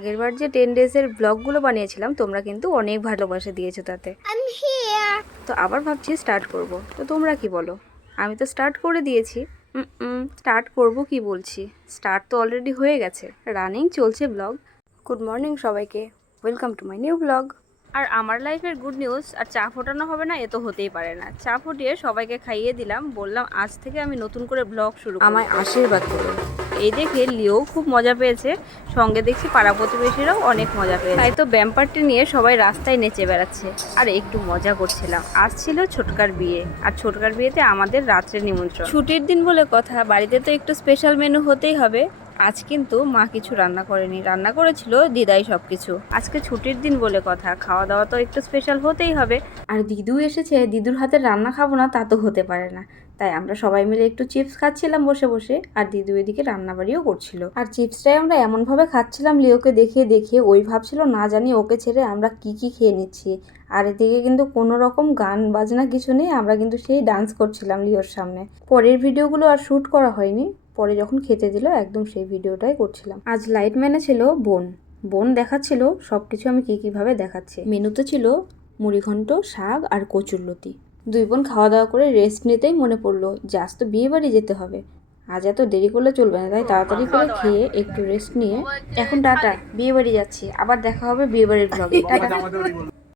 আগেরবার যে 10 ডেজের ব্লগগুলো বানিয়েছিলাম তোমরা কিন্তু অনেক ভালোবাসা দিয়েছো তাতে। তো আবার ভাবছি স্টার্ট করব, তো তোমরা কি বলো? আমি তো স্টার্ট করে দিয়েছি। স্টার্ট করব কি বলছি, স্টার্ট তো অলরেডি হয়ে গেছে, রানিং চলছে ব্লগ। গুড মর্নিং সবাইকে, welcome to my new blog. আর আমার লাইফের গুড নিউজ, আর চা ফোটানো হবে না এ তো হতেই পারে না। চা ফুটিয়ে সবাইকে খাইয়ে দিলাম, বললাম আজ থেকে আমি নতুন করে ব্লগ শুরু করব, আমায় আশীর্বাদ করুন। এই দেখে লিও খুব মজা পেয়েছে, সঙ্গে দেখছি পাড়া প্রতিবেশীরাও অনেক মজা পেয়েছে। তাই তো ব্যাম্পারটি নিয়ে সবাই রাস্তায় নেচে বেড়াচ্ছে আর একটু মজা করছিলাম। আজ ছিল ছোটকার বিয়ে, আর ছোটকার বিয়েতে আমাদের রাত্রে নিমন্ত্রণ। ছুটির দিন বলে কথা, বাড়িতে তো একটু স্পেশাল মেনু হতেই হবে। আজ কিন্তু মা কিছু রান্না করেনি, রান্না করেছিল দিদাই সবকিছু। আজকে ছুটির দিন বলে কথা, খাওয়া দাওয়া তো একটু স্পেশাল হতেই হবে। আর দিদু এসেছে, দিদুর হাতের রান্না খাবো না তা তো হতে পারে না। তাই আমরা সবাই মিলে একটু চিপস খাচ্ছিলাম বসে বসে, আর দিদু এদিকে রান্নাবাড়িও করছিল। আর চিপসটাই আমরা এমনভাবে খাচ্ছিলাম লিওকে দেখিয়ে দেখিয়ে, ওই ভাবছিল না জানি ওকে ছেড়ে আমরা কি কি খেয়ে নিচ্ছি। আর এদিকে কিন্তু কোনো রকম গান বাজনা কিছু নেই, আমরা কিন্তু সেই ডান্স করছিলাম লিওর সামনে। পরের ভিডিওগুলো আর শ্যুট করা হয়নি, পরে যখন খেতে দিল একদম সেই ভিডিওটাই করছিলাম। আজ লাইটম্যানে ছিল বোন, বোন দেখাচ্ছিল সব কিছু আমি কীভাবে দেখাচ্ছি। মেনুতে ছিল মুড়িঘণ্ট, শাক আর কচুরলতি। দুই বোন খাওয়া দাওয়া করে রেস্ট নিতেই মনে পড়লো যে আজ তো বিয়ে বাড়ি যেতে হবে, আজ এত দেরি করলে চলবে না। তাই তাড়াতাড়ি করে খেয়ে একটু রেস্ট নিয়ে এখন টাটা, বিয়ে বাড়ি যাচ্ছি। আবার দেখা হবে বিয়ে বাড়ির ব্লগে, টাটা।